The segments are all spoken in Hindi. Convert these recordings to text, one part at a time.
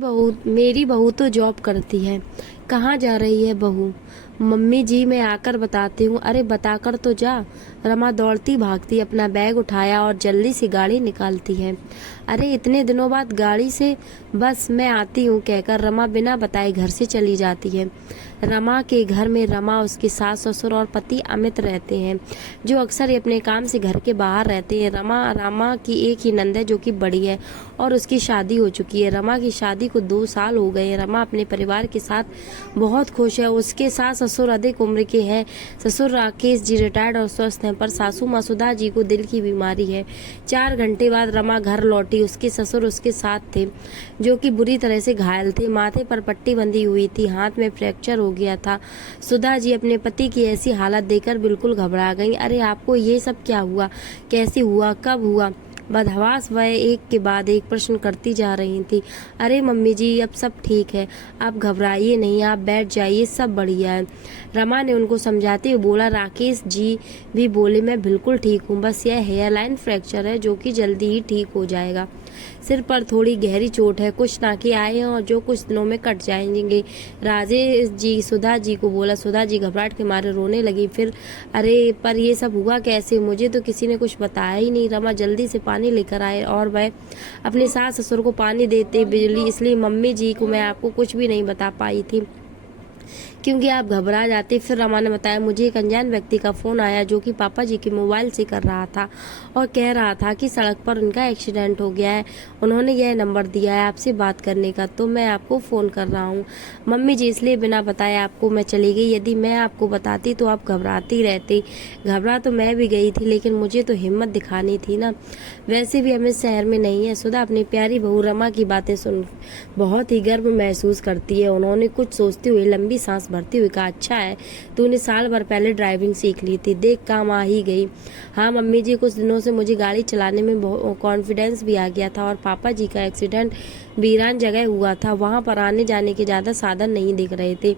बहू, मेरी बहू तो जॉब करती है। कहाँ जा रही है बहू? मम्मी जी मैं आकर बताती हूँ। अरे बताकर तो जा। रमा दौड़ती भागती अपना बैग उठाया और जल्दी से गाड़ी निकालती है। अरे इतने दिनों बाद गाड़ी से, बस मैं आती हूँ कहकर रमा बिना बताए घर से चली जाती है। रमा के घर में रमा, उसके सास ससुर और पति अमित रहते हैं, जो अक्सर अपने काम से घर के बाहर रहते हैं। रमा की एक ही नंद है जो कि बड़ी है और उसकी शादी हो चुकी है। रमा की शादी को 2 साल हो गए हैं। रमा अपने परिवार के साथ बहुत खुश है। उसके सास ससुर अधिक उम्र के हैं। ससुर राकेश जी रिटायर्ड और स्वस्थ हैं, पर सासू माँ सुधा जी को दिल की बीमारी है। 4 घंटे बाद रमा घर लौटी। उसके ससुर उसके साथ थे, जो कि बुरी तरह से घायल थे। माथे पर पट्टी बंधी हुई थी, हाथ में फ्रैक्चर हो गया था। सुधा जी अपने पति की ऐसी हालत देखकर बिल्कुल घबरा गई। अरे आपको ये सब क्या हुआ? कैसे हुआ? कब हुआ? बदहवास वह एक के बाद एक प्रश्न करती जा रही थी। अरे मम्मी जी अब सब ठीक है, आप घबराइए नहीं, आप बैठ जाइए, सब बढ़िया है। रमा ने उनको समझाते हुए बोला। राकेश जी भी बोले मैं बिल्कुल ठीक हूँ, बस यह हेयरलाइन फ्रैक्चर है जो कि जल्दी ही ठीक हो जाएगा। सिर पर थोड़ी गहरी चोट है, कुछ टाँके आए हैं और जो कुछ दिनों में कट जाएंगे। राजेश जी सुधा जी को बोला। सुधा जी घबराहट के मारे रोने लगी। फिर अरे पर ये सब हुआ कैसे? मुझे तो किसी ने कुछ बताया ही नहीं। रमा जल्दी से पानी लेकर आए और वह अपने सास ससुर को पानी देते बिजली, इसलिए मम्मी जी को मैं आपको कुछ भी नहीं बता पाई थी क्योंकि आप घबरा जाते। फिर रमा ने बताया मुझे एक अनजान व्यक्ति का फोन आया जो कि पापा जी के मोबाइल से कर रहा था और कह रहा था कि सड़क पर उनका एक्सीडेंट हो गया है। उन्होंने यह नंबर दिया है आपसे बात करने का, तो मैं आपको फोन कर रहा हूँ। मम्मी जी इसलिए बिना बताए आपको मैं चली गई। यदि मैं आपको बताती तो आप घबराती रहती। घबरा तो मैं भी गई थी, लेकिन मुझे तो हिम्मत दिखानी थी ना। वैसे भी हम इस शहर में नहीं है। सुधा अपनी प्यारी बहू रमा की बातें सुन बहुत ही गर्व महसूस करती है। उन्होंने कुछ सोचते हुए लंबी सांस भरती हुई कहा, अच्छा है तूने साल भर पहले ड्राइविंग सीख ली थी, देख काम आ ही गई। हाँ मम्मी जी, कुछ दिनों से मुझे गाड़ी चलाने में कॉन्फिडेंस भी आ गया था और पापा जी का एक्सीडेंट वीरान जगह हुआ था, वहाँ पर आने जाने के ज़्यादा साधन नहीं दिख रहे थे।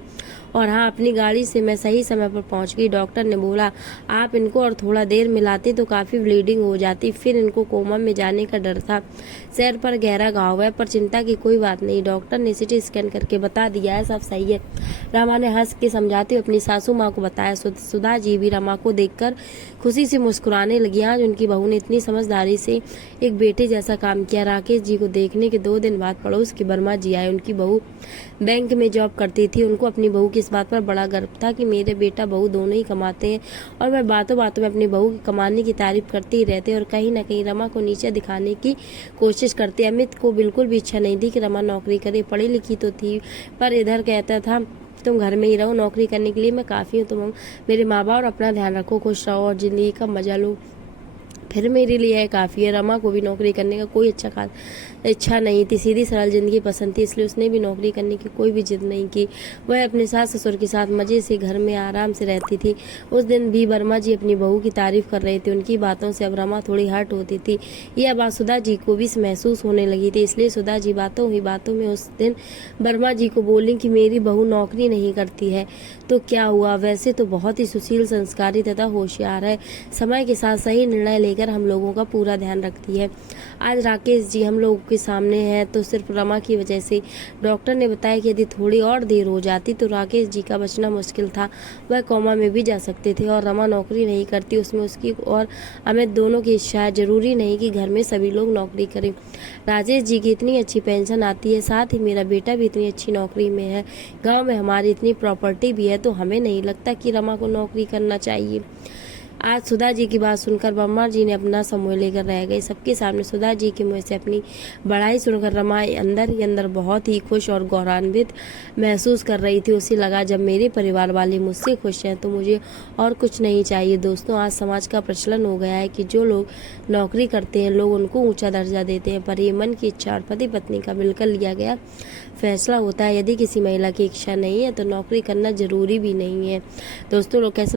और हाँ, अपनी गाड़ी से मैं सही समय पर पहुंच गई। डॉक्टर ने बोला आप इनको और थोड़ा देर मिलाते तो काफ़ी ब्लीडिंग हो जाती, फिर इनको कोमा में जाने का डर था। सर पर गहरा घाव है, पर चिंता की कोई बात नहीं, डॉक्टर ने सिटी स्कैन करके बता दिया है, सब सही है। रमा ने हंस के समझाते हुए अपनी सासू माँ को बताया। सुधा जी भी रमा को देखकर खुशी से मुस्कुराने लगी। आज उनकी बहू ने इतनी समझदारी से एक बेटे जैसा काम किया। राकेश जी को देखने के 2 दिन बाद पड़ोस की वर्मा जी आए। उनकी बहू बैंक में जॉब करती थी। उनको अपनी बहू की इस बात पर बड़ा गर्व था कि मेरे बेटा बहू दोनों ही कमाते हैं, और वह बातों बातों में अपनी बहू की कमाने की तारीफ करते ही रहते और कहीं न कहीं रमा को नीचे दिखाने की कोशिश करते। अमित को बिल्कुल भी इच्छा नहीं थी कि रमा नौकरी करे। पढ़ी लिखी तो थी, पर इधर कहता था तुम घर में ही रहो, नौकरी करने के लिए मैं काफ़ी हूँ, तुम मेरे माँ बाप और अपना ध्यान रखो, खुश रहो और ज़िंदगी का मजा लो, फिर मेरे लिए यह काफ़ी है। रमा को भी नौकरी करने का कोई इच्छा नहीं थी, सीधी सरल ज़िंदगी पसंद थी, इसलिए उसने भी नौकरी करने की कोई भी जिद नहीं की। वह अपने सास ससुर के साथ मज़े से घर में आराम से रहती थी। उस दिन भी वर्मा जी अपनी बहू की तारीफ कर रहे थे। उनकी बातों से अब रमा थोड़ी हर्ट होती थी। यह बात सुधा जी को भी महसूस होने लगी थी, इसलिए सुधा जी बातों ही बातों में उस दिन वर्मा जी को बोली कि मेरी बहू नौकरी नहीं करती है तो क्या हुआ, वैसे तो बहुत ही सुशील, संस्कारी तथा होशियार है, समय के साथ सही निर्णय लेकर हम लोगों का पूरा ध्यान रखती है। आज राकेश जी हम लोगों के सामने हैं तो सिर्फ रमा की वजह से। डॉक्टर ने बताया कि यदि थोड़ी और देर हो जाती तो राकेश जी का बचना मुश्किल था, वह कोमा में भी जा सकते थे। और रमा नौकरी नहीं करती, उसमें उसकी और अमित दोनों की इच्छा है। जरूरी नहीं कि घर में सभी लोग नौकरी करें। राजेश जी की इतनी अच्छी पेंशन आती है, साथ ही मेरा बेटा भी इतनी अच्छी नौकरी में है, गाँव में हमारी इतनी प्रॉपर्टी भी है, तो हमें नहीं लगता कि रमा को नौकरी करना चाहिए। आज सुधा जी की बात सुनकर वर्मा जी ने अपना समूह लेकर रह गए। सबके सामने सुधा जी के मुंह से अपनी बड़ाई सुनकर रमा अंदर ही अंदर बहुत ही खुश और गौरवान्वित महसूस कर रही थी। उसे लगा जब मेरे परिवार वाले मुझसे खुश हैं तो मुझे और कुछ नहीं चाहिए। दोस्तों, आज समाज का प्रचलन हो गया है कि जो लोग नौकरी करते हैं लोग उनको ऊंचा दर्जा देते हैं, पर ये मन की इच्छा और पति पत्नी का मिलकर लिया गया फैसला होता है। यदि किसी महिला की इच्छा नहीं है तो नौकरी करना जरूरी भी नहीं है। दोस्तों, लोग कैसे